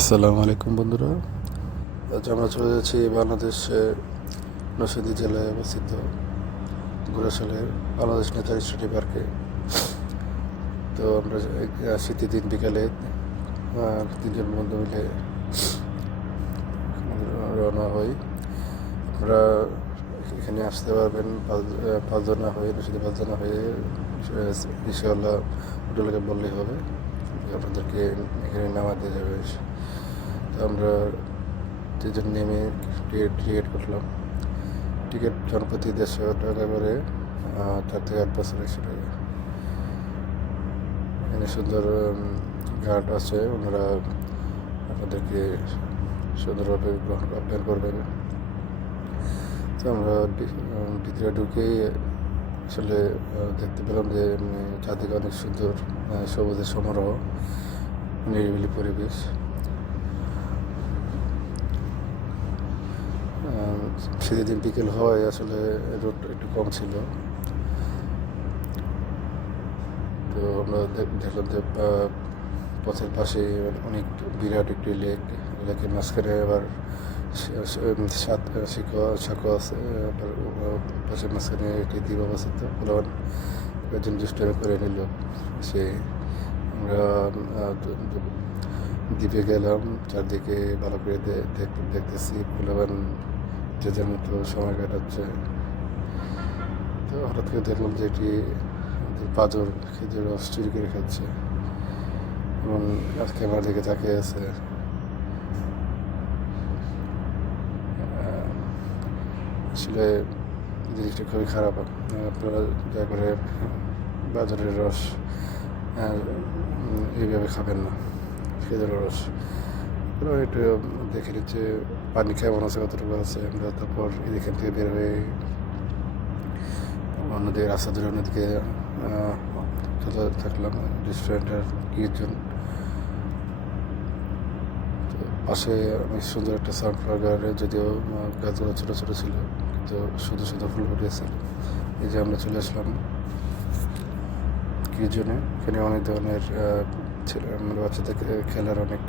আসসালামু আলাইকুম বন্ধুরা। আজ আমরা চলে যাচ্ছি বাংলাদেশের নরসিংদী জেলায় অবস্থিত ঘোড়াশালের বাংলাদেশ নেতাজি স্টেডি পার্কে। তো আমরা শীতের দিন বিকালে তিনজন বন্ধু মিলে রওনা হই। আমরা এখানে আসতে পারবেন পাঁচজনা হয়ে, নরসিংদী পাঁচজনা হয়ে রিক্সাওয়ালা হোটেলকে বললেই হবে, আপনাদেরকে এখানে নামা দিয়ে যাবে। তো আমরা তিনজন নেমে টিকিট করলাম। টিকিট জনপ্রতি 150 টাকা করে, 4 থেকে 8 বছর 100 টাকা। এখানে সুন্দর গার্ড আছে, ওনারা আপনাদেরকে সুন্দরভাবে আপ্যায়ন করবেন। তো আমরা ভিতরে ঢুকেই আসলে দেখতে পেলাম যে চারদিকে অনেক সুন্দর সবুজের সমারোহ, নিরিবিলি পরিবেশ। শীতের দিন বিকেল হওয়ায় আসলে রোদ একটু কম ছিল। তো আমরা দেখলাম যে পথের পাশে অনেক বিরাট একটি লেকের মাঝখানে আবার সাঁকো আছে, আবার পাশের মাঝখানে একটি দ্বীপ অবস্থিত। ফলবান একজন দুষ্টামি করে নিল। আমরা দ্বীপে গেলাম, চারদিকে ভালো করে দেখতেছি, ফলবান যে যার মতো সময় কাটাচ্ছে। তো হঠাৎ করে দেখলাম যে এটি পাঁজর খেজুর রস চুরি করে খাচ্ছে এবং ক্যামেরার দিকে তাকিয়ে আছে। আসলে জিনিসটা খুবই খারাপ। আপনারা দয়া করে বাজারের রস এইভাবে খাবেন না, খেজুরের রস। একটু দেখে নিচ্ছে পানি কেমন আছে, কতটুকু আছে। আমরা তারপর এখান থেকে বের হয়ে অন্যদিকে রাস্তা ধরে অন্যদিকে থাকলাম রেস্টুরেন্টের কিছুজন। পাশে অনেক সুন্দর একটা সানফ্লাওয়ার গার্ডেন, যদিও গাছগুলো ছোটো ছোটো ছিল, কিন্তু সুন্দর সুন্দর ফুল ফুটিয়েছিল। এই যে আমরা চলে আসলাম কিছুজনে। এখানে অনেক ধরনের মানে বাচ্চাদের খেলার অনেক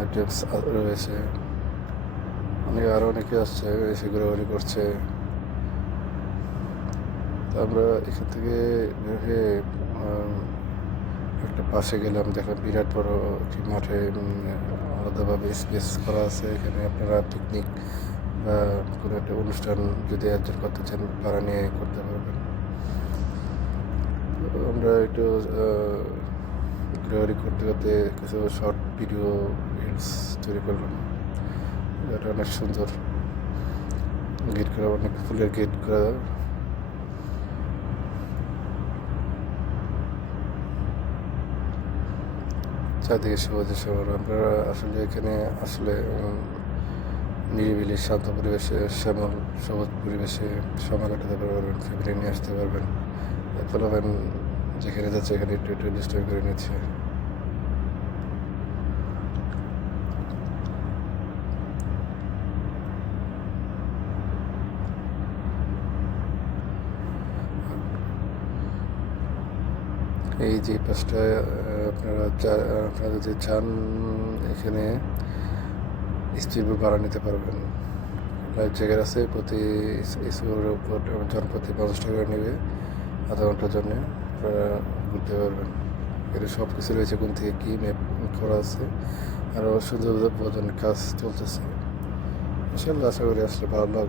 আইটেমস রয়েছে। আরও অনেকে আসছে, এসে ঘোরাঘুরি করছে। আমরা এখান থেকে বের হয়ে একটা পাশে গেলাম, দেখলাম বিরাট বড় একটি মাঠে আলাদাভাবে স্পেস করা আছে। এখানে আপনারা পিকনিক বা কোনো একটা অনুষ্ঠান যদি আয়োজন করতে চান, ভাড়া নিয়ে করতে পারবেন। আমরা একটু ঘোরাঘুরি করতে করতে কিছু শর্ট ভিডিও রিলস তৈরি করলাম। এটা অনেক সুন্দর, গেট করা, অনেক ফুলের গেট করা। চারদিকে সবুজের শহর। আপনারা আসলে এখানে আসলে নিরিবিলি শান্ত পরিবেশে, শ্যামল সবুজ পরিবেশে সময় কাটাতে পারবেন, ফ্যামিলি নিয়ে আসতে পারবেন। ফলাবেন যেখানে যাচ্ছে এখানে একটু একটু ডিস্টার্ব করে নিচ্ছে। এই যে পাশটা আপনারা যদি চান এখানে স্টিল ভাড়া নিতে পারবেন। লাইফ জ্যাকেট আছে, প্রতি জনপ্রতি 50 টাকা করে নেবে আধা ঘন্টার জন্যে। আপনারা ঘুরতে পারবেন। এখানে সব কিছু রয়েছে, কোন থেকে কী ম্যাপ করা আছে। আরও সুন্দর বোঝানোর কাজ চলতেছে। ইনশাল্লাহ আশা করি আসলে ভালো লাগবে।